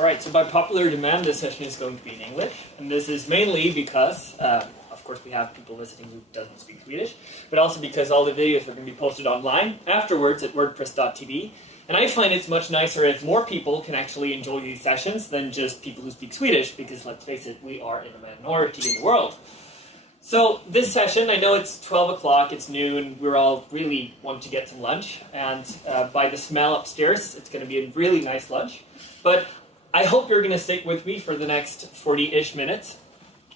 All right, so by popular demand, this session is going to be in English, and this is mainly because, of course, we have people listening who doesn't speak Swedish, but also because all the videos are going to be posted online afterwards at wordpress.tv, and I find it's much nicer if more people can actually enjoy these sessions than just people who speak Swedish, because let's face it, we are in a minority in the world. So this session, I know it's 12 o'clock, it's noon, we're all really want to get some lunch, and by the smell upstairs, it's going to be a really nice lunch, but I hope you're going to stick with me for the next 40-ish minutes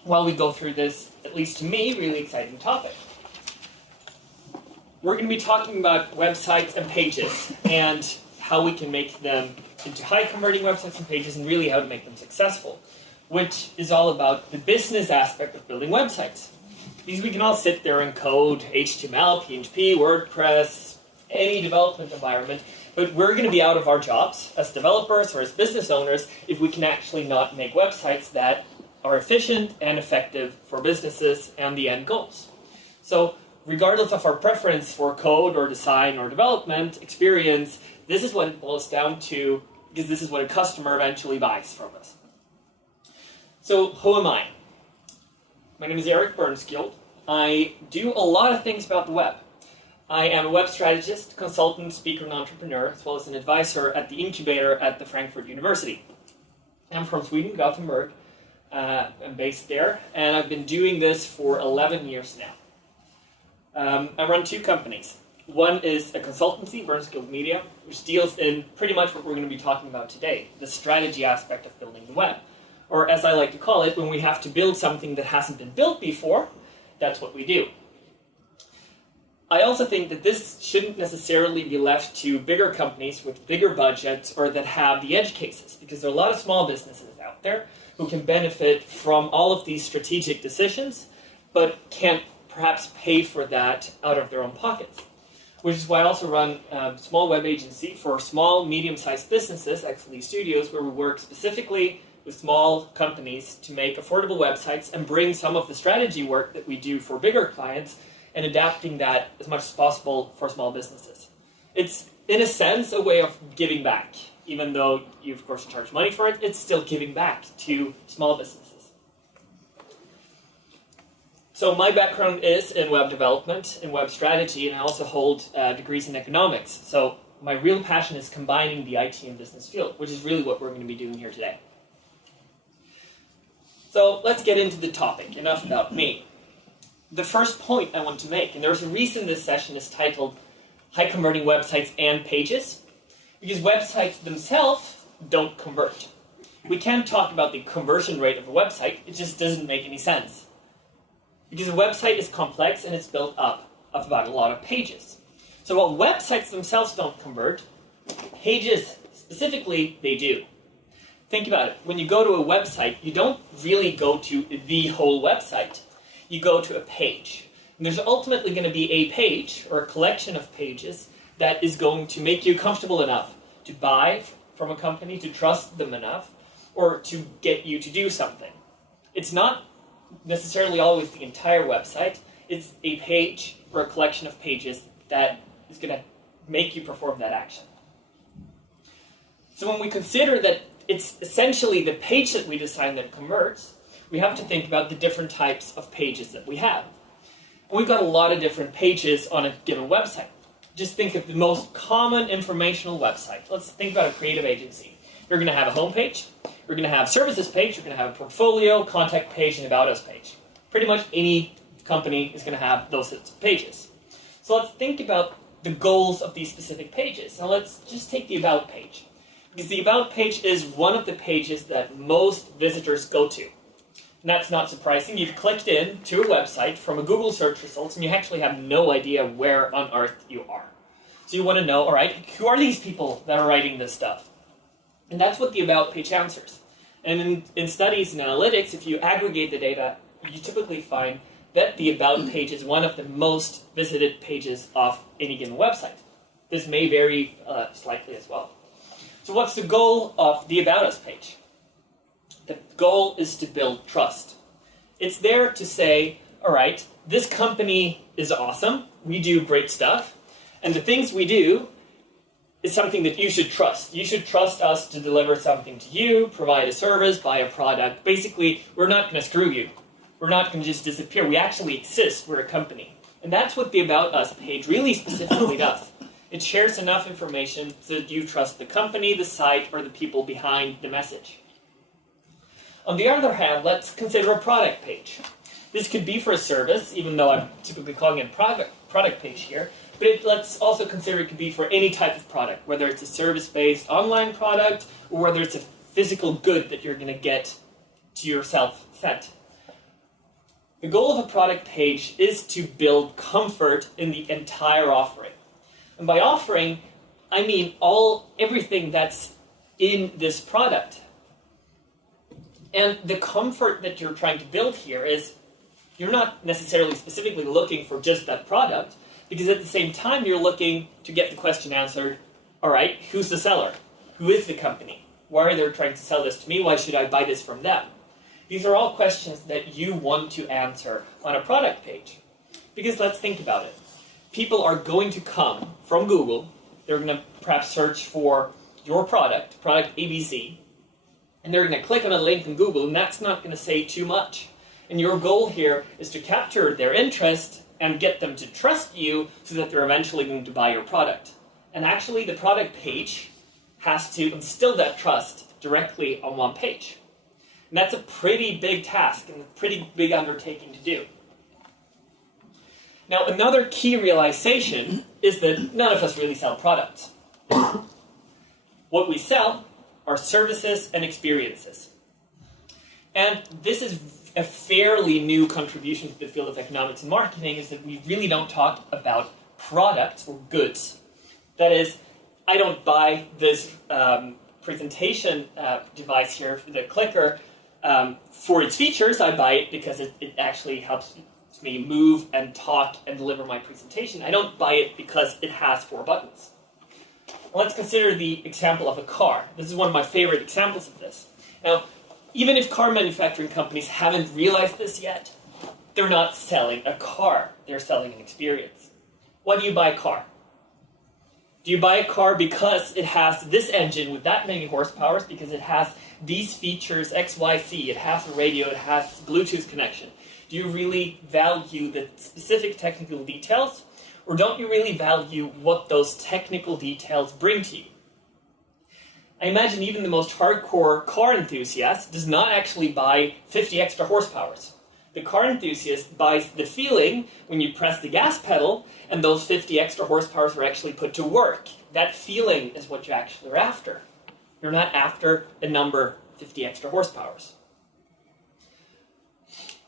while we go through this, at least to me, really exciting topic. We're going to be talking about websites and pages and how we can make them into high-converting websites and pages and really how to make them successful, which is all about the business aspect of building websites. Because we can all sit there and code HTML, PHP, WordPress, any development environment, but we're going to be out of our jobs as developers or as business owners if we can actually not make websites that are efficient and effective for businesses and the end goals. So regardless of our preference for code or design or development experience, this is what it boils down to, because this is what a customer eventually buys from us. So who am I? My name is Eric Bernskild. I do a lot of things about the web. I am a web strategist, consultant, speaker, and entrepreneur, as well as an advisor at the incubator at the Frankfurt University. I'm from Sweden, Gothenburg. I'm based there, and I've been doing this for 11 years now. I run two companies. One is a consultancy, Bernskild Media, which deals in pretty much what we're going to be talking about today, the strategy aspect of building the web. Or as I like to call it, when we have to build something that hasn't been built before, that's what we do. I also think that this shouldn't necessarily be left to bigger companies with bigger budgets or that have the edge cases, because there are a lot of small businesses out there who can benefit from all of these strategic decisions, but can't perhaps pay for that out of their own pockets. Which is why I also run a small web agency for small, medium-sized businesses, XLE Studios, where we work specifically with small companies to make affordable websites and bring some of the strategy work that we do for bigger clients and adapting that as much as possible for small businesses. It's, in a sense, a way of giving back. Even though you, of course, charge money for it, it's still giving back to small businesses. So my background is in web development, in web strategy, and I also hold degrees in economics. So my real passion is combining the IT and business field, which is really what we're going to be doing here today. So let's get into the topic. Enough about me. The first point I want to make, and there's a reason this session is titled High Converting Websites and Pages, because websites themselves don't convert. We can't talk about the conversion rate of a website, it just doesn't make any sense. Because a website is complex and it's built up of about a lot of pages. So while websites themselves don't convert, pages specifically, they do. Think about it. When you go to a website, you don't really go to the whole website. You go to a page. And there's ultimately going to be a page or a collection of pages that is going to make you comfortable enough to buy from a company, to trust them enough, or to get you to do something. It's not necessarily always the entire website. It's a page or a collection of pages that is going to make you perform that action. So when we consider that it's essentially the page that we design that converts, we have to think about the different types of pages that we have. And we've got a lot of different pages on a given website. Just think of the most common informational website. Let's think about a creative agency. You're going to have a home page, you're going to have services page, you're going to have a portfolio, contact page, and about us page. Pretty much any company is going to have those sorts of pages. So let's think about the goals of these specific pages. Now let's just take the about page. Because the about page is one of the pages that most visitors go to. And that's not surprising. You've clicked in to a website from a Google search results and you actually have no idea where on earth you are. So you want to know, all right, who are these people that are writing this stuff? And that's what the about page answers. And in studies and analytics, if you aggregate the data, you typically find that the about page is one of the most visited pages of any given website. This may vary slightly as well. So what's the goal of the About Us page? The goal is to build trust. It's there to say, all right, this company is awesome, we do great stuff, and the things we do is something that you should trust. You should trust us to deliver something to you, provide a service, buy a product. Basically, we're not going to screw you. We're not going to just disappear. We actually exist. We're a company. And that's what the About Us page really specifically does. It shares enough information so that you trust the company, the site, or the people behind the message. On the other hand, let's consider a product page. This could be for a service, even though I'm typically calling it a product page here. But let's also consider it could be for any type of product, whether it's a service-based online product or whether it's a physical good that you're going to get to yourself sent. The goal of a product page is to build comfort in the entire offering. And by offering, I mean everything that's in this product. And the comfort that you're trying to build here is you're not necessarily specifically looking for just that product, because at the same time you're looking to get the question answered, all right, who's the seller? Who is the company? Why are they trying to sell this to me? Why should I buy this from them? These are all questions that you want to answer on a product page. Because let's think about it. People are going to come from Google. They're going to perhaps search for your product ABC, and they're going to click on a link in Google, and that's not going to say too much. And your goal here is to capture their interest and get them to trust you so that they're eventually going to buy your product. And actually, the product page has to instill that trust directly on one page. And that's a pretty big task and a pretty big undertaking to do. Now, another key realization is that none of us really sell products. What we sell are services and experiences. And this is a fairly new contribution to the field of economics and marketing, is that we really don't talk about products or goods. That is, I don't buy this presentation device here, the clicker, for its features. I buy it because it actually helps me move and talk and deliver my presentation. I don't buy it because it has 4 buttons. Let's consider the example of a car. This is one of my favorite examples of this. Now, even if car manufacturing companies haven't realized this yet, they're not selling a car. They're selling an experience. Why do you buy a car? Do you buy a car because it has this engine with that many horsepower, because it has these features, X, Y, Z, it has a radio, it has Bluetooth connection? Do you really value the specific technical details, or don't you really value what those technical details bring to you? I imagine even the most hardcore car enthusiast does not actually buy 50 extra horsepowers. The car enthusiast buys the feeling when you press the gas pedal and those 50 extra horsepowers are actually put to work. That feeling is what you actually are after. You're not after a number 50 extra horsepowers.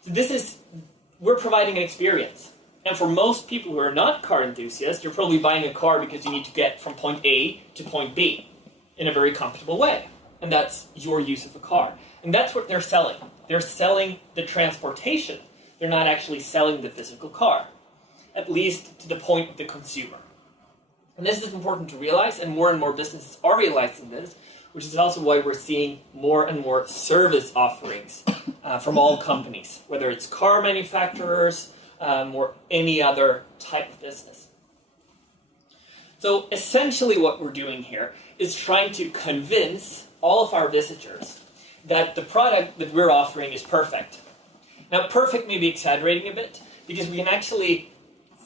So we're providing an experience. And for most people who are not car enthusiasts, you're probably buying a car because you need to get from point A to point B in a very comfortable way. And that's your use of a car. And that's what they're selling. They're selling the transportation. They're not actually selling the physical car, at least to the point of the consumer. And this is important to realize, and more businesses are realizing this, which is also why we're seeing more and more service offerings from all companies, whether it's car manufacturers or any other type of business. So essentially what we're doing here is trying to convince all of our visitors that the product that we're offering is perfect. Now, perfect may be exaggerating a bit, because we can actually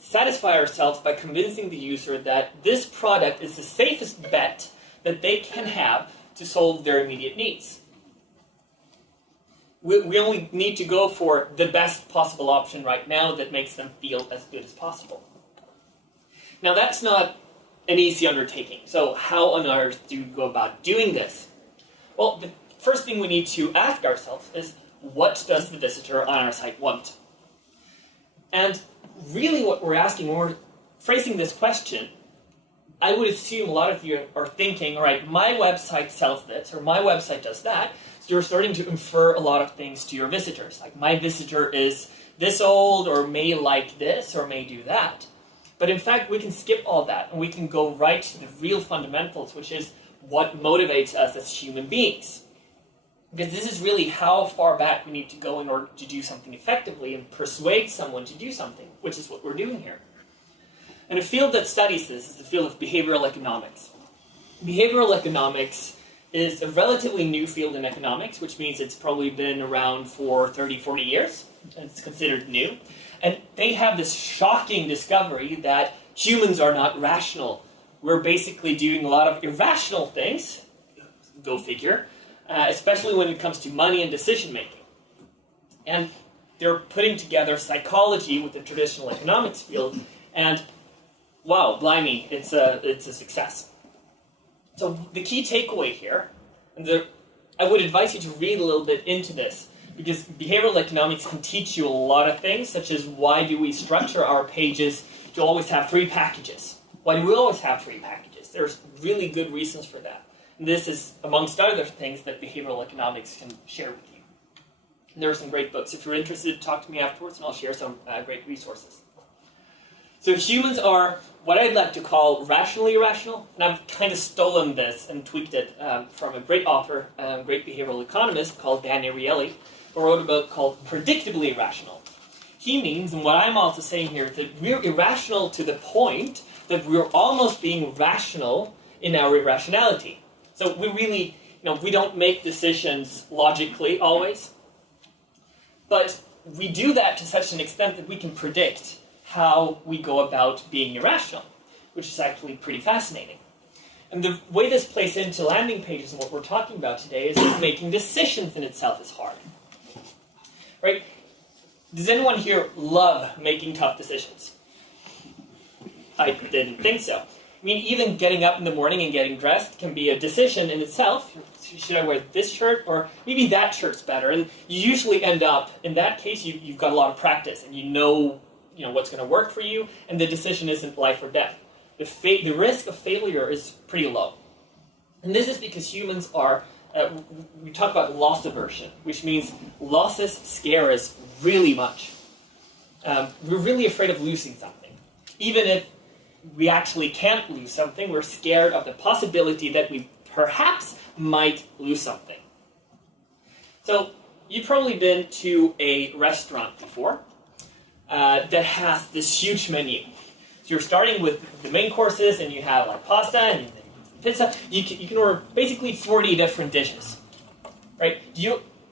satisfy ourselves by convincing the user that this product is the safest bet that they can have to solve their immediate needs. We only need to go for the best possible option right now that makes them feel as good as possible. Now, that's not an easy undertaking. So how on earth do you go about doing this? Well, the first thing we need to ask ourselves is, what does the visitor on our site want? And really what we're asking when we're phrasing this question, I would assume a lot of you are thinking, all right, my website sells this, or my website does that. So you're starting to infer a lot of things to your visitors. Like, my visitor is this old, or may like this, or may do that. But in fact, we can skip all that, and we can go right to the real fundamentals, which is what motivates us as human beings. Because this is really how far back we need to go in order to do something effectively and persuade someone to do something, which is what we're doing here. And a field that studies this is the field of behavioral economics. behavioral economics is a relatively new field in economics, which means it's probably been around for 30, 40 years, and it's considered new. And they have this shocking discovery that humans are not rational. We're basically doing a lot of irrational things, go figure, especially when it comes to money and decision-making. And they're putting together psychology with the traditional economics field, and wow, blimey, it's a success. So the key takeaway here, and I would advise you to read a little bit into this, because behavioral economics can teach you a lot of things, such as why do we structure our pages to always have 3 packages? Why do we always have 3 packages? There's really good reasons for that. And this is, amongst other things, that behavioral economics can share with you. And there are some great books. If you're interested, talk to me afterwards, and I'll share some great resources. So humans are what I'd like to call rationally irrational, and I've kind of stolen this and tweaked it from a great author, a great behavioral economist called Dan Ariely, who wrote a book called Predictably Irrational. He means, and what I'm also saying here, is that we're irrational to the point that we're almost being rational in our irrationality. So we really, we don't make decisions logically always, but we do that to such an extent that we can predict how we go about being irrational, which is actually pretty fascinating. And the way this plays into landing pages and what we're talking about today is that making decisions in itself is hard. Right? Does anyone here love making tough decisions? I didn't think so. I mean, even getting up in the morning and getting dressed can be a decision in itself. Should I wear this shirt? Or maybe that shirt's better. And you usually end up, in that case, you've got a lot of practice, and you know what's going to work for you, and the decision isn't life or death. The risk of failure is pretty low. And this is because humans are, we talk about loss aversion, which means losses scare us really much. We're really afraid of losing something. Even if we actually can't lose something, we're scared of the possibility that we perhaps might lose something. So, you've probably been to a restaurant before that has this huge menu. So you're starting with the main courses, and you have like pasta and pizza. You can order basically 40 different dishes, right?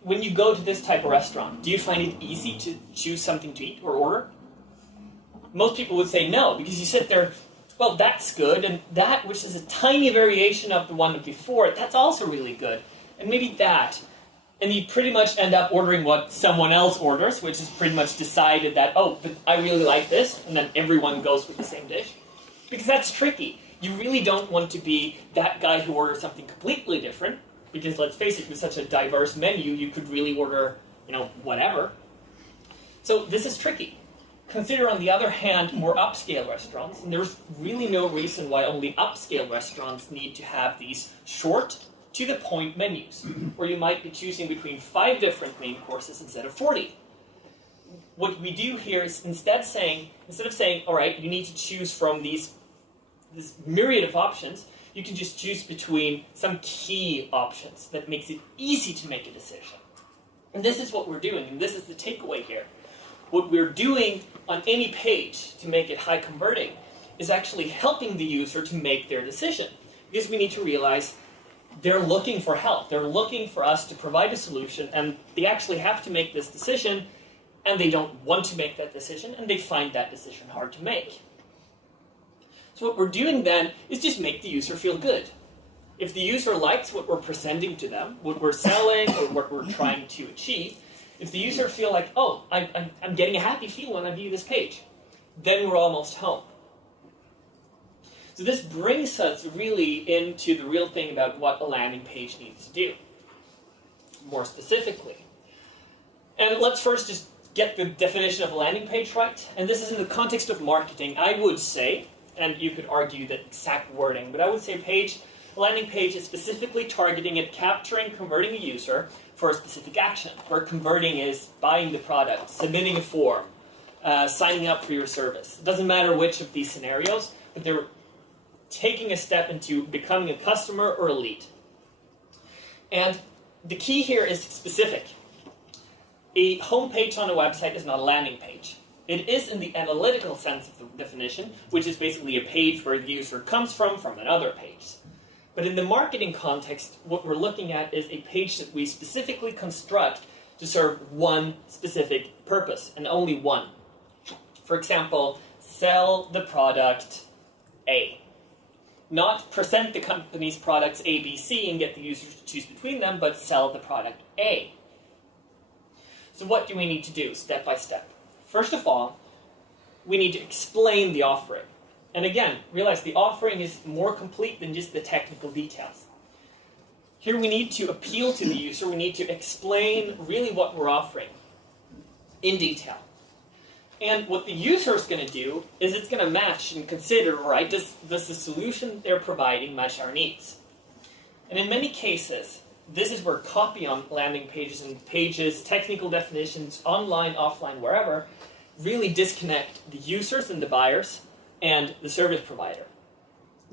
When you go to this type of restaurant, do you find it easy to choose something to eat or order? Most people would say no, because you sit there, well, that's good, and that, which is a tiny variation of the one before, that's also really good, and maybe that. And you pretty much end up ordering what someone else orders, which is pretty much decided that, oh, but I really like this, and then everyone goes with the same dish. Because that's tricky. You really don't want to be that guy who orders something completely different, because let's face it, with such a diverse menu, you could really order, whatever. So this is tricky. Consider, on the other hand, more upscale restaurants, and there's really no reason why only upscale restaurants need to have these short, to-the-point menus, where you might be choosing between 5 different main courses instead of 40. What we do here is instead of saying, all right, you need to choose from this myriad of options, you can just choose between some key options that makes it easy to make a decision. And this is what we're doing, and this is the takeaway here. What we're doing on any page to make it high converting is actually helping the user to make their decision. Because we need to realize they're looking for help. They're looking for us to provide a solution, and they actually have to make this decision, and they don't want to make that decision, and they find that decision hard to make. So what we're doing then is just make the user feel good. If the user likes what we're presenting to them, what we're selling, or what we're trying to achieve, if the user feel like, oh, I'm getting a happy feel when I view this page, then we're almost home. So this brings us really into the real thing about what a landing page needs to do, more specifically. And let's first just get the definition of a landing page right. And this is in the context of marketing. I would say, and you could argue the exact wording, but I would say a landing page is specifically targeting at capturing, converting a user for a specific action, where converting is buying the product, submitting a form, signing up for your service. It doesn't matter which of these scenarios, but they're taking a step into becoming a customer or a lead. And the key here is specific. A homepage on a website is not a landing page. It is in the analytical sense of the definition, which is basically a page where the user comes from another page. But in the marketing context, what we're looking at is a page that we specifically construct to serve one specific purpose, and only one. For example, sell the product A. Not present the company's products A, B, C and get the users to choose between them, but sell the product A. So what do we need to do step by step? First of all, we need to explain the offering. And again, realize the offering is more complete than just the technical details. Here we need to appeal to the user. We need to explain really what we're offering in detail. And what the user is going to do is it's going to match and consider, right, does the solution they're providing match our needs? And in many cases, this is where copy on landing pages and pages, technical definitions, online, offline, wherever, really disconnect the users and the buyers and the service provider.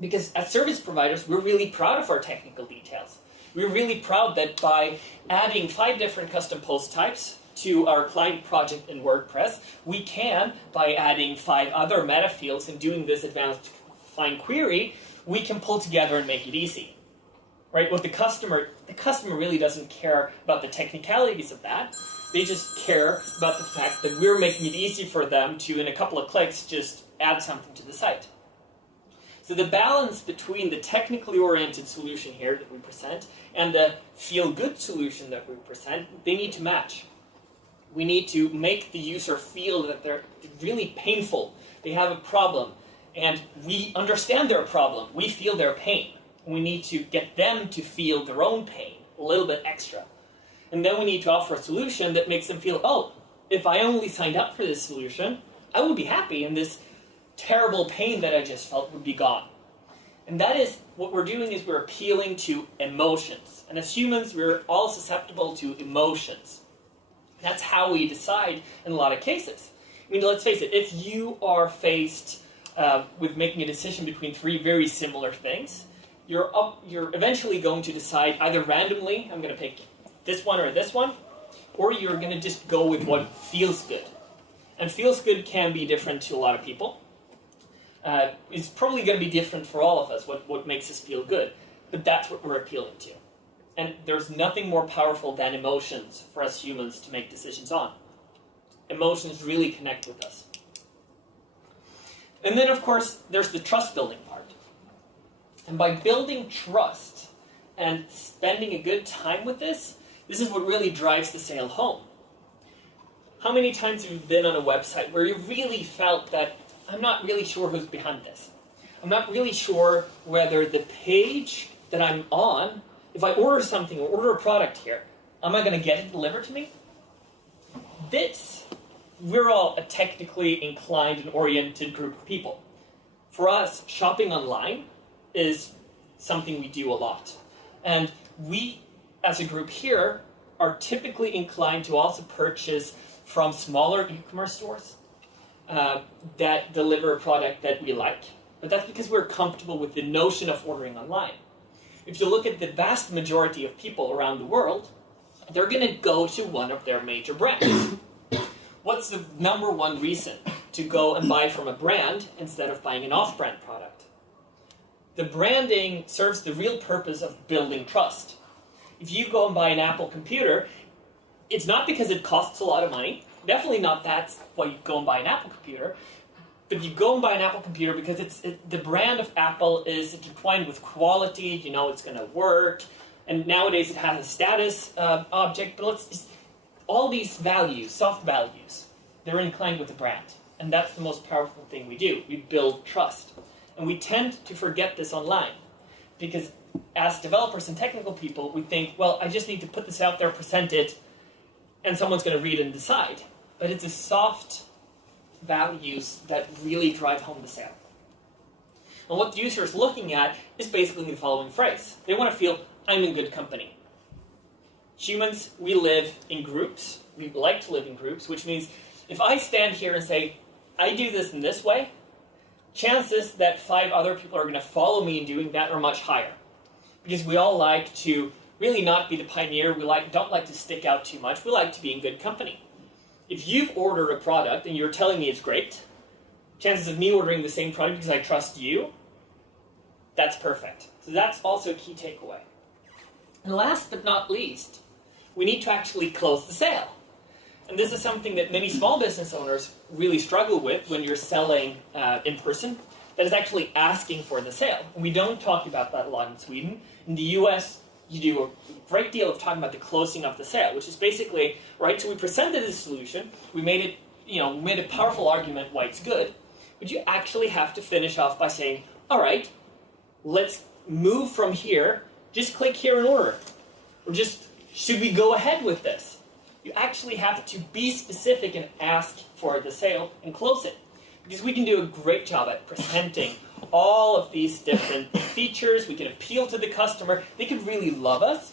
Because as service providers, we're really proud of our technical details. We're really proud that by adding 5 different custom post types to our client project in WordPress, we can, by adding 5 other meta fields and doing this advanced fine query, we can pull together and make it easy. Right? What the customer really doesn't care about the technicalities of that. They just care about the fact that we're making it easy for them to, in a couple of clicks, just add something to the site. So the balance between the technically oriented solution here that we present and the feel-good solution that we present, they need to match. We need to make the user feel that they're really painful. They have a problem, and we understand their problem. We feel their pain. We need to get them to feel their own pain a little bit extra. And then we need to offer a solution that makes them feel, oh, if I only signed up for this solution, I would be happy, and this terrible pain that I just felt would be gone. And that is, what we're doing is we're appealing to emotions. And as humans, we're all susceptible to emotions. That's how we decide in a lot of cases. I mean, let's face it, if you are faced with making a decision between 3 very similar things, you're eventually going to decide either randomly, I'm going to pick this one, or you're going to just go with what feels good. And feels good can be different to a lot of people. It's probably going to be different for all of us, what makes us feel good. But that's what we're appealing to. And there's nothing more powerful than emotions for us humans to make decisions on. Emotions really connect with us. And then, of course, there's the trust-building part. And by building trust and spending a good time with this is what really drives the sale home. How many times have you been on a website where you really felt that, I'm not really sure who's behind this. I'm not really sure whether the page that I'm on, if I order something or order a product here, am I going to get it delivered to me? We're all a technically inclined and oriented group of people. For us, shopping online is something we do a lot. And we, as a group here, are typically inclined to also purchase from smaller e-commerce stores that deliver a product that we like. But that's because we're comfortable with the notion of ordering online. If you look at the vast majority of people around the world, they're going to go to one of their major brands. What's the number one reason to go and buy from a brand instead of buying an off-brand product? The branding serves the real purpose of building trust. If you go and buy an Apple computer, it's not because it costs a lot of money. Definitely not that's why you go and buy an Apple computer. But you go and buy an Apple computer because the brand of Apple is intertwined with quality. You know it's going to work. And nowadays it has a status object. But all these values, soft values, they're inclined with the brand. And that's the most powerful thing we do. We build trust. And we tend to forget this online. Because as developers and technical people, we think, well, I just need to put this out there, present it, and someone's going to read and decide. But it's the soft values that really drive home the sale. And what the user is looking at is basically the following phrase. They want to feel, I'm in good company. Humans, we live in groups. We like to live in groups, which means if I stand here and say, I do this in this way, chances that 5 other people are going to follow me in doing that are much higher. Because we all like to really not be the pioneer. We don't like to stick out too much. We like to be in good company. If you've ordered a product and you're telling me it's great, chances of me ordering the same product because I trust you that's perfect. So that's also a key takeaway. And last but not least, we need to actually close the sale. And this is something that many small business owners really struggle with when you're selling in person, that is actually asking for the sale. And we don't talk about that a lot in Sweden. In the US, you do a great deal of talking about the closing of the sale, which is basically, right, so we presented this solution, we made it, we made a powerful argument why it's good, but you actually have to finish off by saying, all right, let's move from here, just click here and order. Or just, should we go ahead with this? You actually have to be specific and ask for the sale and close it. Because we can do a great job at presenting all of these different features. We can appeal to the customer. They could really love us.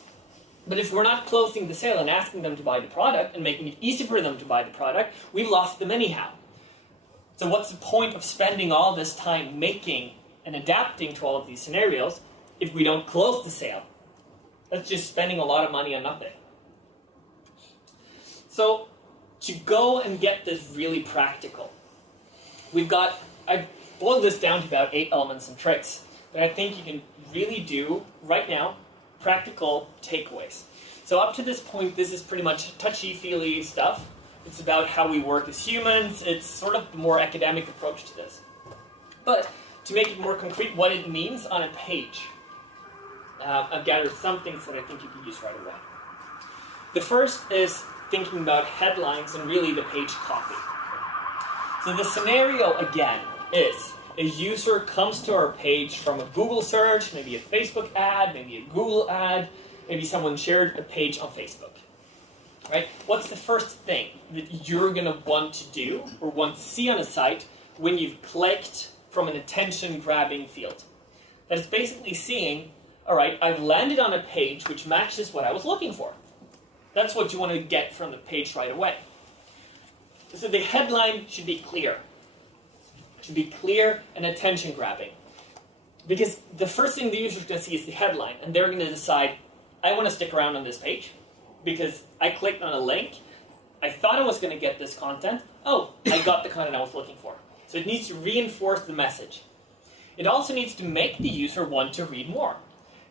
But if we're not closing the sale and asking them to buy the product and making it easy for them to buy the product, we've lost them anyhow. So what's the point of spending all this time making and adapting to all of these scenarios if we don't close the sale? That's just spending a lot of money on nothing. So to go and get this really practical, I boiled this down to about 8 elements and tricks that I think you can really do right now, practical takeaways. So up to this point, this is pretty much touchy-feely stuff. It's about how we work as humans. It's sort of the more academic approach to this. But to make it more concrete, what it means on a page, I've gathered some things that I think you can use right away. The first is thinking about headlines and really the page copy. So the scenario, again, is a user comes to our page from a Google search, maybe a Facebook ad, maybe a Google ad, maybe someone shared a page on Facebook. Right? What's the first thing that you're going to want to do or want to see on a site when you've clicked from an attention-grabbing field? That is basically seeing, all right, I've landed on a page which matches what I was looking for. That's what you want to get from the page right away. So the headline should be clear. It should be clear and attention-grabbing. Because the first thing the user is going to see is the headline, and they're going to decide, I want to stick around on this page because I clicked on a link, I thought I was going to get this content, oh, I got the content I was looking for. So it needs to reinforce the message. It also needs to make the user want to read more,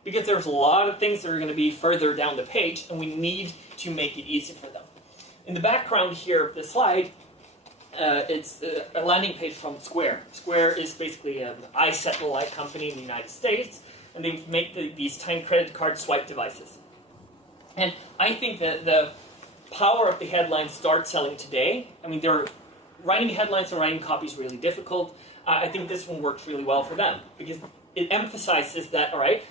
because there's a lot of things that are going to be further down the page, and we need to make it easy for them. In the background here of the slide, it's a landing page from Square. Square is basically an iSettle-like company in the United States, and they make these tiny credit card swipe devices. And I think that the power of the headlines start selling today. I mean, writing headlines and writing copy is really difficult. I think this one works really well for them, because it emphasizes that, all right,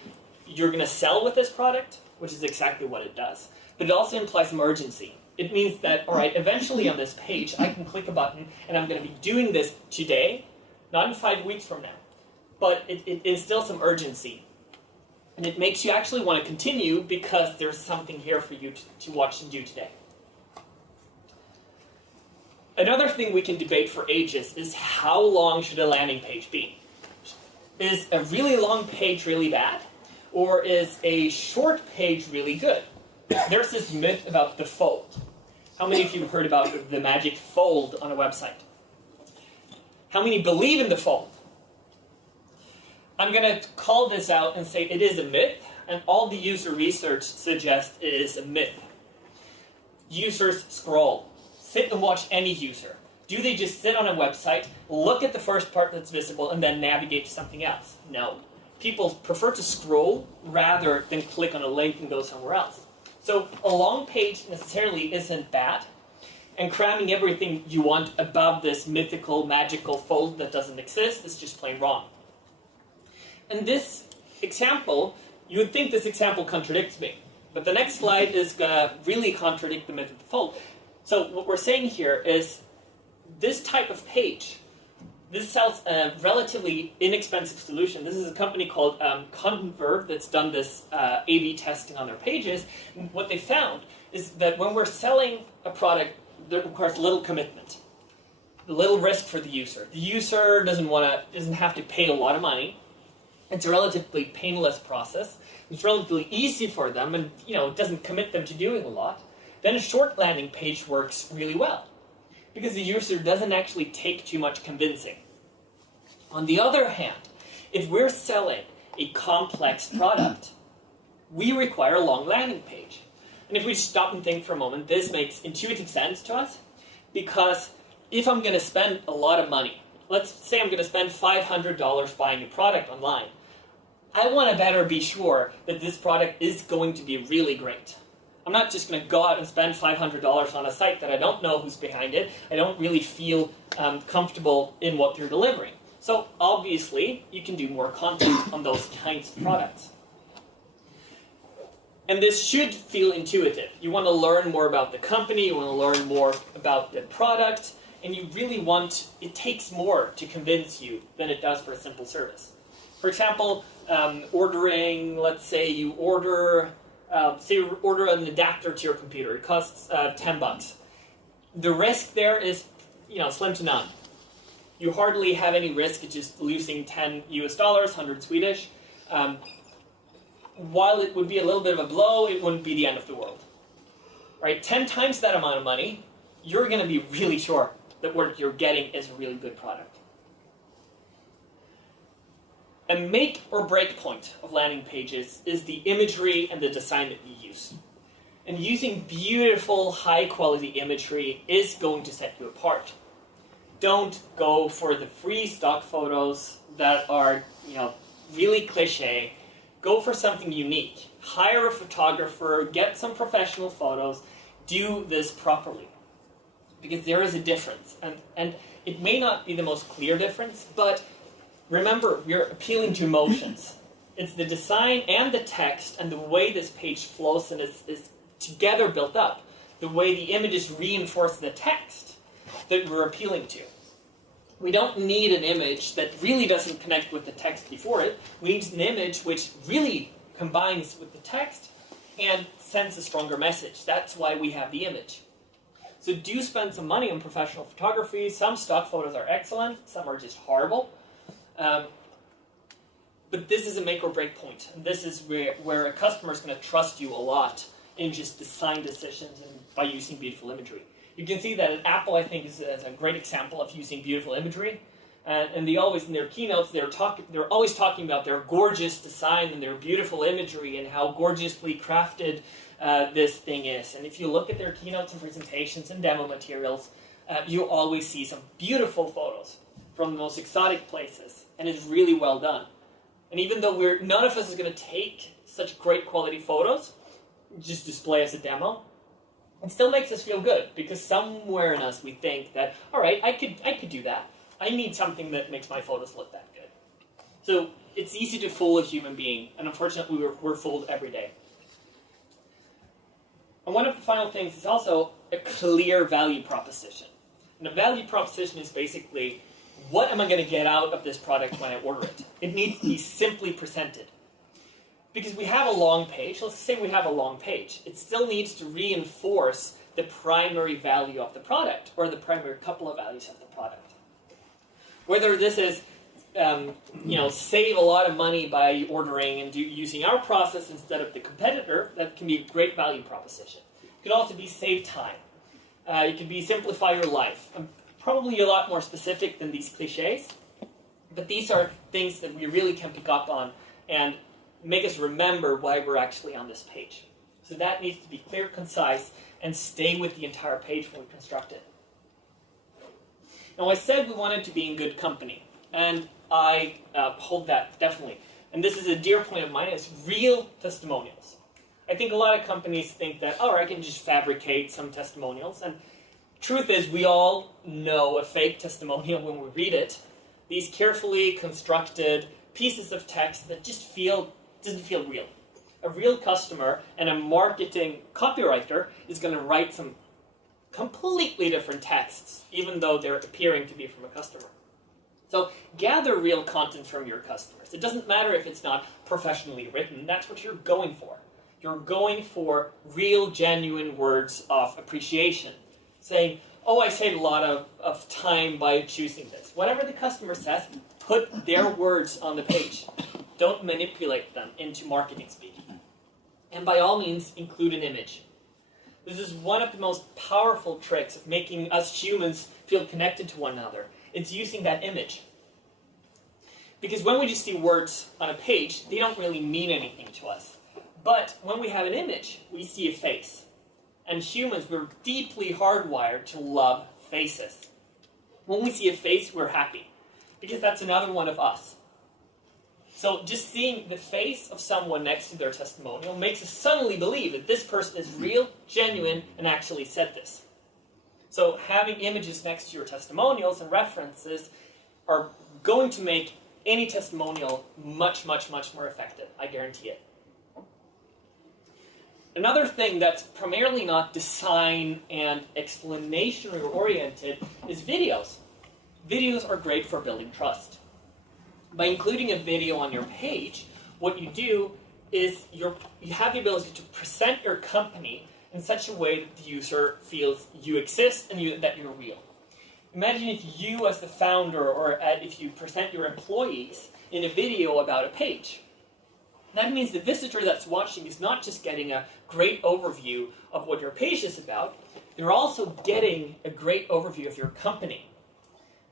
you're going to sell with this product, which is exactly what it does. But it also implies some urgency. It means that, all right, eventually on this page, I can click a button, and I'm going to be doing this today, not in 5 weeks from now. But it instills some urgency. And it makes you actually want to continue because there's something here for you to watch and do today. Another thing we can debate for ages is how long should a landing page be? Is a really long page really bad? Or is a short page really good? There's this myth about the fold. How many of you have heard about the magic fold on a website? How many believe in the fold? I'm going to call this out and say it is a myth, and all the user research suggests it is a myth. Users scroll. Sit and watch any user. Do they just sit on a website, look at the first part that's visible, and then navigate to something else? No. People prefer to scroll rather than click on a link and go somewhere else. So a long page necessarily isn't bad, and cramming everything you want above this mythical, magical fold that doesn't exist is just plain wrong. And this example, you would think this example contradicts me, but the next slide is going to really contradict the myth of the fold. So what we're saying here is this type of page, this sells a relatively inexpensive solution. This is a company called Convert that's done this A/B testing on their pages. And what they found is that when we're selling a product that requires little commitment, little risk for the user doesn't have to pay a lot of money. It's a relatively painless process. It's relatively easy for them, and it doesn't commit them to doing a lot. Then a short landing page works really well, because the user doesn't actually take too much convincing. On the other hand, if we're selling a complex product, we require a long landing page. And if we stop and think for a moment, this makes intuitive sense to us, because if I'm going to spend a lot of money, let's say I'm going to spend $500 buying a product online, I want to better be sure that this product is going to be really great. I'm not just going to go out and spend $500 on a site that I don't know who's behind it. I don't really feel comfortable in what they're delivering. So obviously, you can do more content on those kinds of products. And this should feel intuitive. You want to learn more about the company, you want to learn more about the product, and you really want, it takes more to convince you than it does for a simple service. For example, ordering, let's say you order an adapter to your computer. It costs $10. The risk there is, slim to none. You hardly have any risk of just losing $10 US, 100 Swedish. While it would be a little bit of a blow, it wouldn't be the end of the world. Right? 10 times that amount of money, you're going to be really sure that what you're getting is a really good product. A make or break point of landing pages is the imagery and the design that you use. And using beautiful, high-quality imagery is going to set you apart. Don't go for the free stock photos that are, really cliche. Go for something unique. Hire a photographer, get some professional photos, do this properly. Because there is a difference. And it may not be the most clear difference, but remember, you're appealing to emotions. It's the design and the text and the way this page flows and is together built up. The way the images reinforce the text that we're appealing to. We don't need an image that really doesn't connect with the text before it. We need an image which really combines with the text and sends a stronger message. That's why we have the image. So do spend some money on professional photography. Some stock photos are excellent. Some are just horrible. But this is a make or break point. And this is where a customer is going to trust you a lot in just design decisions and by using beautiful imagery. You can see that at Apple, I think, is a great example of using beautiful imagery. And they always, in their keynotes, they're always talking about their gorgeous design and their beautiful imagery and how gorgeously crafted this thing is. And if you look at their keynotes and presentations and demo materials, you always see some beautiful photos from the most exotic places. And it's really well done. And even though none of us is going to take such great quality photos, just display as a demo, it still makes us feel good, because somewhere in us we think that, all right, I could do that. I need something that makes my photos look that good. So it's easy to fool a human being, and unfortunately we're fooled every day. And one of the final things is also a clear value proposition. And a value proposition is basically, what am I going to get out of this product when I order it? It needs to be simply presented. Because we have a long page, let's say we have a long page, it still needs to reinforce the primary value of the product, or the primary couple of values of the product. Whether this is, save a lot of money by ordering and using our process instead of the competitor, that can be a great value proposition. It could also be save time. It could be simplify your life. Probably a lot more specific than these cliches, but these are things that we really can pick up on and make us remember why we're actually on this page. So that needs to be clear, concise, and stay with the entire page when we construct it. Now, I said we wanted to be in good company, and I hold that definitely. And this is a dear point of mine, is real testimonials. I think a lot of companies think that, oh, I can just fabricate some testimonials, and truth is, we all know a fake testimonial when we read it. These carefully constructed pieces of text that just doesn't feel real. A real customer and a marketing copywriter is going to write some completely different texts, even though they're appearing to be from a customer. So gather real content from your customers. It doesn't matter if it's not professionally written. That's what you're going for. You're going for real, genuine words of appreciation. Saying, oh, I saved a lot of time by choosing this. Whatever the customer says, put their words on the page. Don't manipulate them into marketing speak. And by all means, include an image. This is one of the most powerful tricks of making us humans feel connected to one another. It's using that image. Because when we just see words on a page, they don't really mean anything to us. But when we have an image, we see a face. And humans, we're deeply hardwired to love faces. When we see a face, we're happy, because that's another one of us. So just seeing the face of someone next to their testimonial makes us suddenly believe that this person is real, genuine, and actually said this. So having images next to your testimonials and references are going to make any testimonial much, much, much more effective. I guarantee it. Another thing that's primarily not design and explanation oriented is videos. Videos are great for building trust. By including a video on your page, what you do is you have the ability to present your company in such a way that the user feels you exist and that you're real. Imagine if you as the founder or if you present your employees in a video about a page. That means the visitor that's watching is not just getting a great overview of what your page is about, they're also getting a great overview of your company.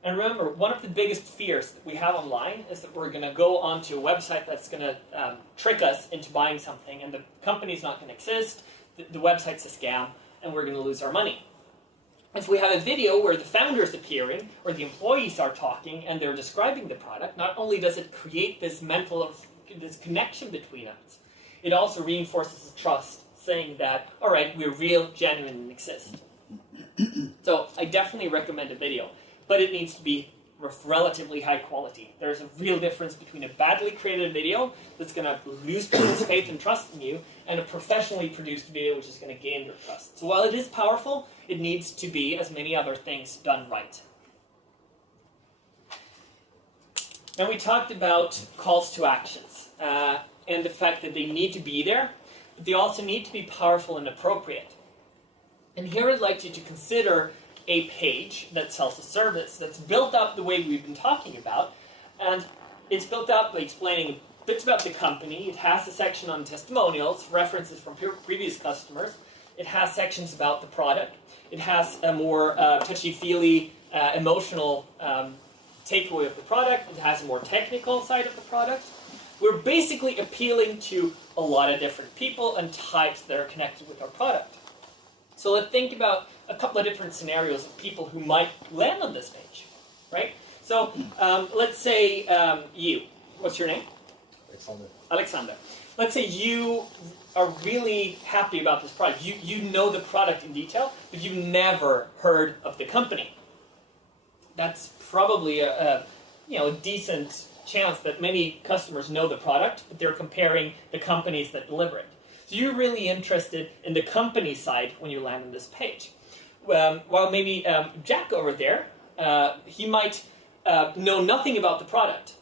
And remember, one of the biggest fears that we have online is that we're going to go onto a website that's going to trick us into buying something, and the company's not going to exist, the website's a scam, and we're going to lose our money. If we have a video where the founder is appearing, or the employees are talking, and they're describing the product, not only does it create this this connection between us, it also reinforces the trust, saying that, all right, we're real, genuine, and exist. So I definitely recommend a video, but it needs to be relatively high quality. There's a real difference between a badly created video that's going to lose people's faith and trust in you, and a professionally produced video which is going to gain their trust. So while it is powerful, it needs to be, as many other things, done right. Now we talked about calls to actions and the fact that they need to be there, but they also need to be powerful and appropriate. And here I'd like you to consider a page that sells a service that's built up the way we've been talking about, and it's built up by explaining bits about the company. It has a section on testimonials, references from previous customers. It has sections about the product. It has a more touchy-feely, emotional takeaway of the product. It has a more technical side of the product. We're basically appealing to a lot of different people and types that are connected with our product. So let's think about a couple of different scenarios of people who might land on this page, right? So let's say you. What's your name? Alexander. Alexander. Let's say you are really happy about this product. You know the product in detail, but you've never heard of the company. That's probably a decent chance that many customers know the product, but they're comparing the companies that deliver it. So you're really interested in the company side when you land on this page. While maybe Jack over there, he might know nothing about the product.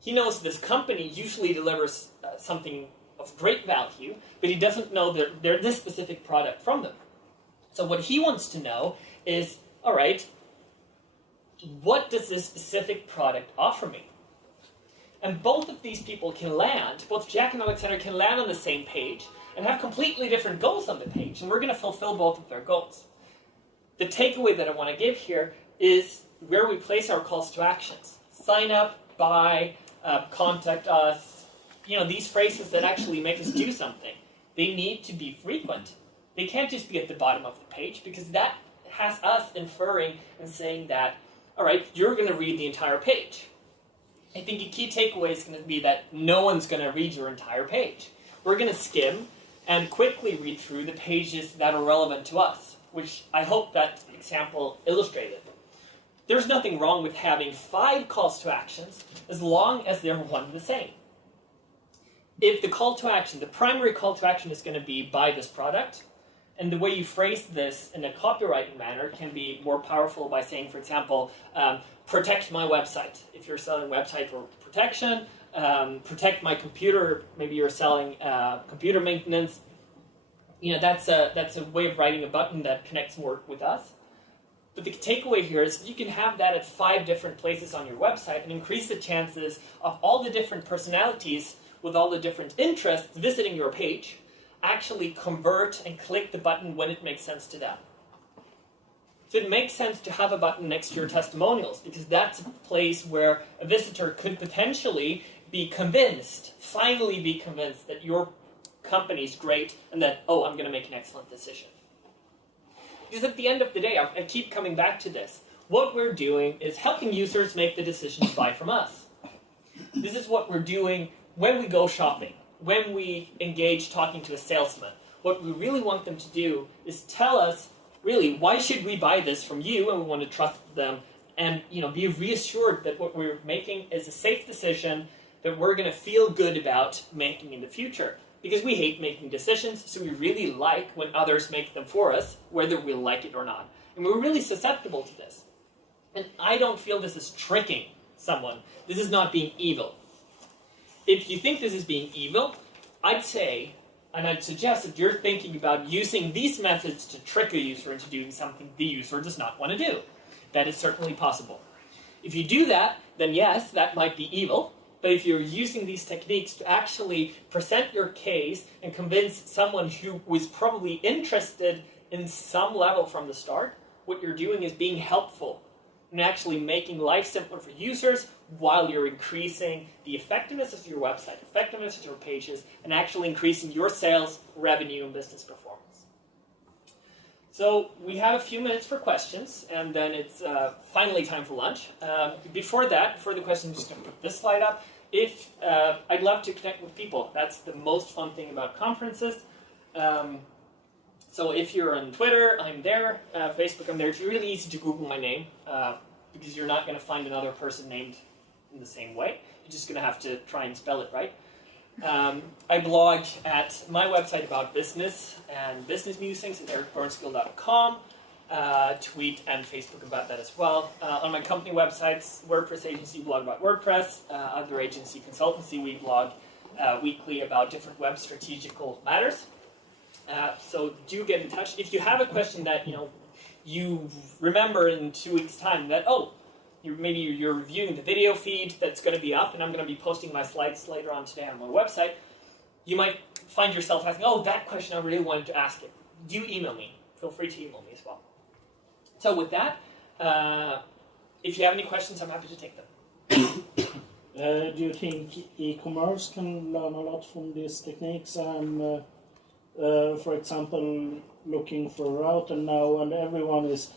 He knows this company usually delivers something of great value, but he doesn't know this specific product from them. So what he wants to know is, all right, what does this specific product offer me? And both of these people can land, both Jack and Alexander can land on the same page and have completely different goals on the page, and we're going to fulfill both of their goals. The takeaway that I want to give here is where we place our calls to actions. Sign up, buy, contact us. These phrases that actually make us do something. They need to be frequent. They can't just be at the bottom of the page, because that has us inferring and saying that, all right, you're going to read the entire page. I think a key takeaway is going to be that no one's going to read your entire page. We're going to skim and quickly read through the pages that are relevant to us, which I hope that example illustrated. There's nothing wrong with having 5 calls to actions as long as they're one and the same. If the call to action, the primary call to action is going to be buy this product, and the way you phrase this in a copywriting manner can be more powerful by saying, for example, protect my website. If you're selling website for protection, protect my computer. Maybe you're selling computer maintenance. That's a way of writing a button that connects more with us. But the takeaway here is you can have that at 5 different places on your website and increase the chances of all the different personalities with all the different interests visiting your page actually convert and click the button when it makes sense to them. So it makes sense to have a button next to your testimonials, because that's a place where a visitor could potentially be convinced, finally be convinced that your company's great and that, oh, I'm going to make an excellent decision. Because at the end of the day, I keep coming back to this. What we're doing is helping users make the decision to buy from us. This is what we're doing when we go shopping, when we engage talking to a salesman. What we really want them to do is tell us, really, why should we buy this from you, and we want to trust them, and be reassured that what we're making is a safe decision that we're going to feel good about making in the future. Because we hate making decisions, so we really like when others make them for us, whether we like it or not. And we're really susceptible to this. And I don't feel this is tricking someone. This is not being evil. If you think this is being evil, I'd say, and I'd suggest that you're thinking about using these methods to trick a user into doing something the user does not want to do. That is certainly possible. If you do that, then yes, that might be evil. But if you're using these techniques to actually present your case and convince someone who was probably interested in some level from the start, what you're doing is being helpful and actually making life simpler for users while you're increasing the effectiveness of your website, effectiveness of your pages, and actually increasing your sales, revenue, and business performance. So we have a few minutes for questions, and then it's finally time for lunch. Before that, for the questions, I'm just going to put this slide up. I'd love to connect with people. That's the most fun thing about conferences. So if you're on Twitter, I'm there. Facebook, I'm there. It's really easy to Google my name because you're not going to find another person named in the same way. You're just going to have to try and spell it right. I blog at my website about business and business musings at ericburnskill.com. Tweet and Facebook about that as well. On my company websites, WordPress agency, blog about WordPress. Other agency, consultancy, we blog weekly about different web strategical matters. So do get in touch. If you have a question that you remember in 2 weeks' time that, maybe you're reviewing the video feed that's going to be up, and I'm going to be posting my slides later on today on my website, you might find yourself asking, that question I really wanted to ask it. Do email me. Feel free to email me as well. So with that, if you have any questions, I'm happy to take them. Do you think e-commerce can learn a lot from these techniques? I'm, for example, looking for a router now, and everyone is,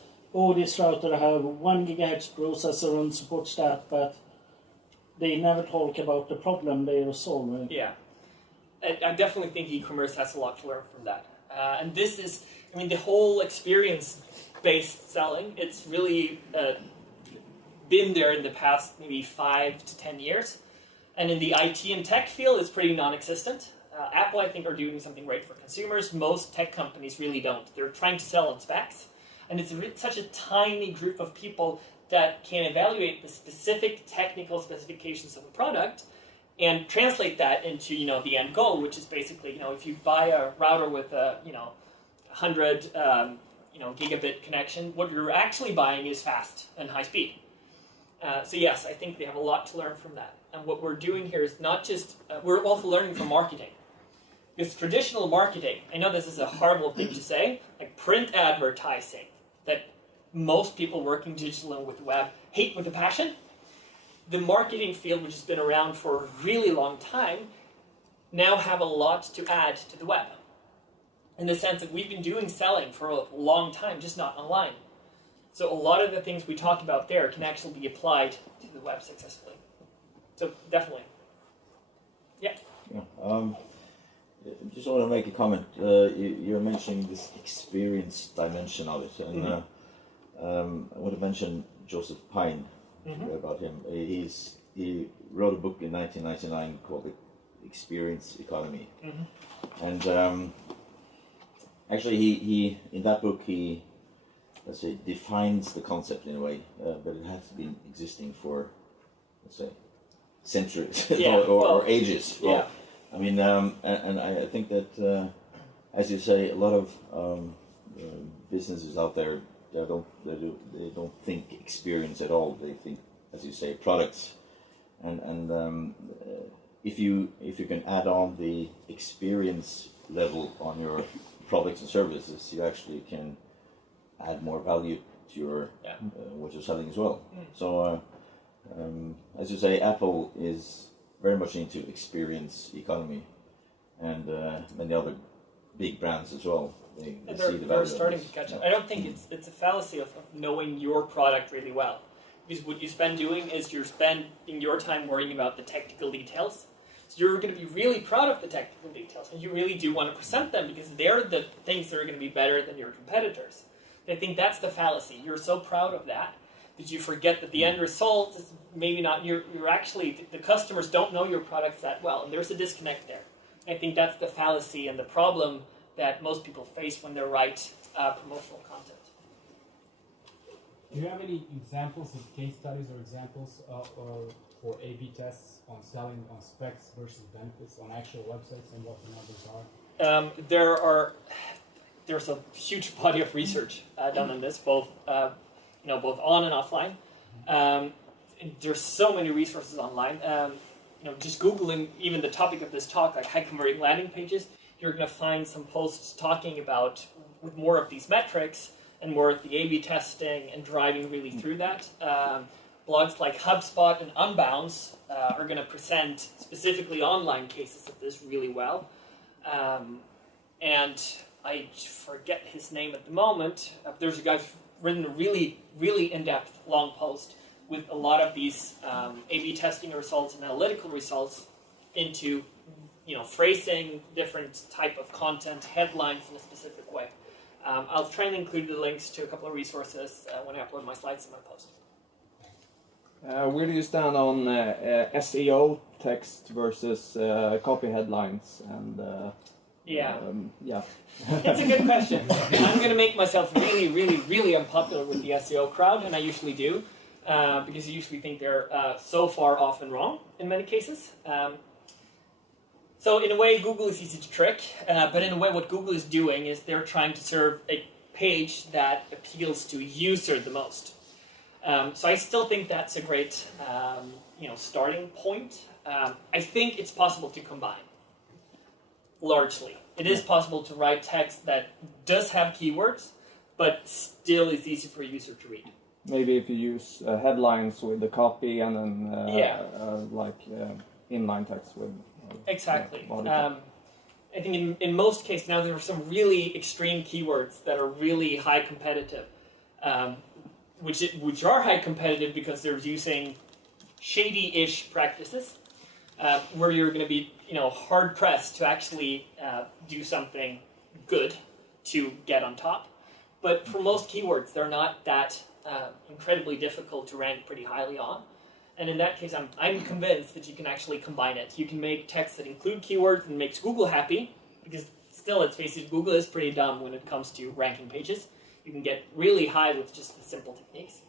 this router have 1 gigahertz processor and supports that, but they never talk about the problem they are solving. Yeah, I definitely think e-commerce has a lot to learn from that. And this is, the whole experience-based selling, it's really been there in the past maybe 5 to 10 years. And in the IT and tech field, it's pretty non-existent. Apple, I think, are doing something great for consumers. Most tech companies really don't. They're trying to sell on specs. And it's such a tiny group of people that can evaluate the specific technical specifications of a product and translate that into, the end goal, which is basically, if you buy a router with a, 100, gigabit connection, what you're actually buying is fast and high speed. So yes, I think they have a lot to learn from that. And what we're doing here is not just, we're also learning from marketing. Because traditional marketing, I know this is a horrible thing to say, like print advertising, that most people working digital and with web hate with a passion. The marketing field, which has been around for a really long time, now have a lot to add to the web. In the sense that we've been doing selling for a long time, just not online. So a lot of the things we talk about there can actually be applied to the web successfully. So definitely. Yeah. Just want to make a comment. You're mentioning this experience dimension of it, and I want to mention Joseph Pine about him. He wrote a book in 1999 called The Experience Economy, and actually he in that book he, let's say, defines the concept in a way, but it has been existing for, let's say, centuries or ages. Yeah. And I think that, as you say, a lot of businesses out there, they don't think experience at all. They think, as you say, products. And if you can add on the experience level on your products and services, you actually can add more value you're Yeah. what you're selling as well. So, as you say, Apple is very much into experience economy, and many other big brands as well. They see the value They're of starting this. to catch up. Yeah. I don't think it's a fallacy of knowing your product really well. Because what you spend doing is you're spending your time worrying about the technical details. So you're going to be really proud of the technical details, and you really do want to present them because they're the things that are going to be better than your competitors. I think that's the fallacy. You're so proud of that you forget that the end result is maybe not. You're actually, the customers don't know your products that well, and there's a disconnect there. I think that's the fallacy and the problem that most people face when they write promotional content. Do you have any examples of case studies or examples for A/B tests on selling on specs versus benefits on actual websites and what the numbers are? There's a huge body of research done on this, both both on and offline. There's so many resources online. Just Googling even the topic of this talk, like high converting landing pages, you're going to find some posts talking about with more of these metrics and more of the A/B testing and driving really through that. Blogs like HubSpot and Unbounce are going to present specifically online cases of this really well. And I forget his name at the moment. There's a guy who's written a really, really in-depth long post with a lot of these A/B testing results and analytical results into phrasing different type of content, headlines in a specific way. I'll try and include the links to a couple of resources when I upload my slides in my post. Where do you stand on SEO text versus copy headlines? And yeah, It's a good question. I'm going to make myself really, really, really unpopular with the SEO crowd, and I usually do, because I usually think they're so far off and wrong in many cases. So in a way, Google is easy to trick, but in a way what Google is doing is they're trying to serve a page that appeals to a user the most. So I still think that's a great starting point. I think it's possible to combine, largely. It is possible to write text that does have keywords, but still is easy for a user to read. maybe if you use headlines with the copy and then inline text with Exactly. body text. I think in most cases now there are some really extreme keywords that are really high competitive, which are high competitive because they're using shady-ish practices, where you're going to be hard pressed to actually do something good to get on top. But for most keywords, they're not that incredibly difficult to rank pretty highly on. And in that case, I'm convinced that you can actually combine it. You can make text that include keywords and makes Google happy, because still, let's face it, Google is pretty dumb when it comes to ranking pages. You can get really high with just the simple techniques.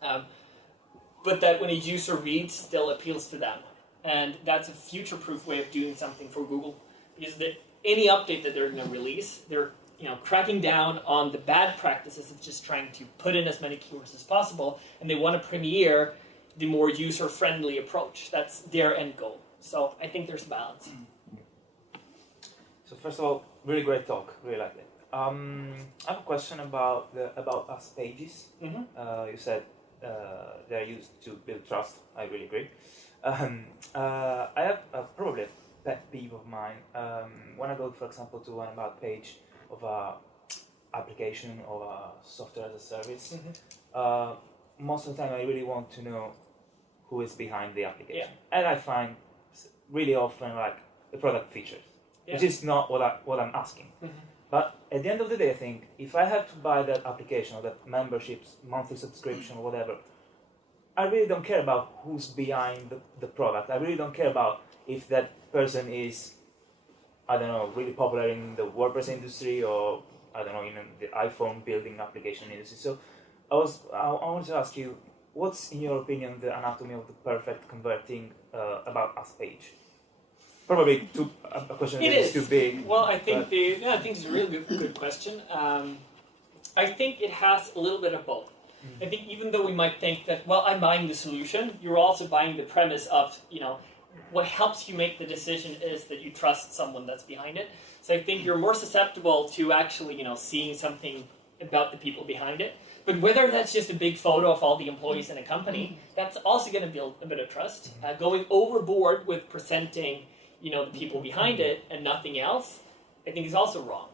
But that when a user reads, still appeals to them. And that's a future-proof way of doing something for Google, because any update that they're going to release, they're cracking down on the bad practices of just trying to put in as many keywords as possible, and they want to premiere the more user-friendly approach. That's their end goal. So I think there's a balance. So first of all, really great talk. Really like it. I have a question about the About Us pages. Mm-hmm. You said they're used to build trust. I really agree. I have probably a pet peeve of mine. When I go, for example, to an About page of a application or a software as a service, most of the time I really want to know who is behind the application. Yeah. And I find really often like the product features, which is not what I'm asking. Mm-hmm. But at the end of the day, I think if I have to buy that application or that memberships, monthly subscription or whatever, I really don't care about who's behind the product. I really don't care about if that person is, I don't know, really popular in the WordPress industry or, I don't know, in the iPhone building application industry. So I wanted to ask you, what's, in your opinion, the anatomy of the perfect converting About Us page? Probably a question that is too big. Well, I think I think it's a really good question. I think it has a little bit of both. Mm-hmm. I think even though we might think that, well, I'm buying the solution, you're also buying the premise of, what helps you make the decision is that you trust someone that's behind it. So I think you're more susceptible to actually, seeing something about the people behind it. But whether that's just a big photo of all the employees in a company, that's also going to build a bit of trust. Going overboard with presenting, the people behind it and nothing else, I think is also wrong.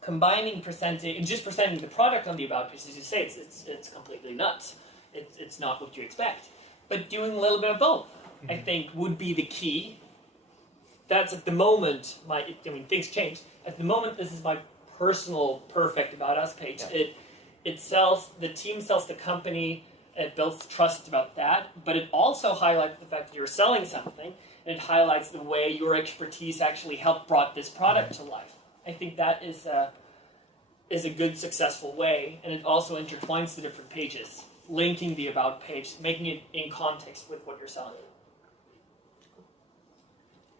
Combining just presenting the product on the about page, as you say, it's completely nuts. It's not what you expect. But doing a little bit of both, I think, would be the key. That's at the moment, things change. At the moment, this is my personal perfect About Us page. Yeah. It sells, the team sells the company, it builds trust about that, but it also highlights the fact that you're selling something, and it highlights the way your expertise actually helped brought this product to life. I think that is a good, successful way, and it also intertwines the different pages, linking the About page, making it in context with what you're selling.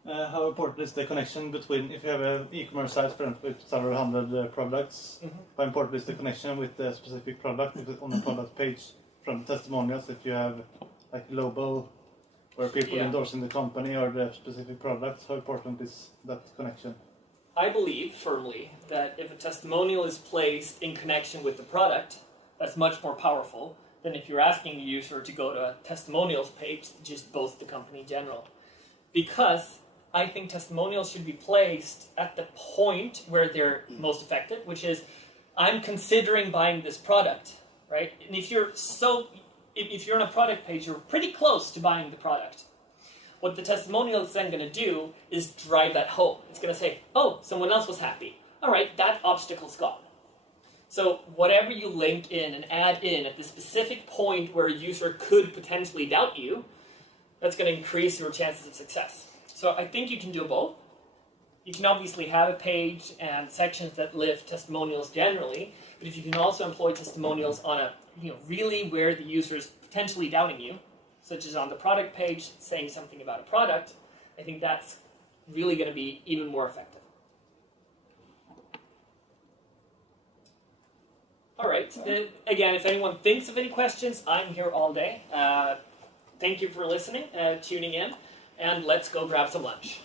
How important is the connection between, if you have an e-commerce site, for example, with several hundred products, how important is the connection with the specific product, if it's on the product page from testimonials, if you have like global, where people endorsing the company or the specific products, how important is that connection? I believe firmly that if a testimonial is placed in connection with the product, that's much more powerful than if you're asking a user to go to a testimonials page to just boast the company in general. Because I think testimonials should be placed at the point where they're most effective, which is, I'm considering buying this product, right? And if you're on a product page, you're pretty close to buying the product. What the testimonial is then going to do is drive that home. It's going to say, oh, someone else was happy. All right, that obstacle's gone. So whatever you link in and add in at the specific point where a user could potentially doubt you, that's going to increase your chances of success. So I think you can do both. You can obviously have a page and sections that lift testimonials generally, but if you can also employ testimonials on a, really where the user is potentially doubting you, such as on the product page, saying something about a product, I think that's really going to be even more effective. All right. Again, if anyone thinks of any questions, I'm here all day. Thank you for listening, tuning in, and let's go grab some lunch.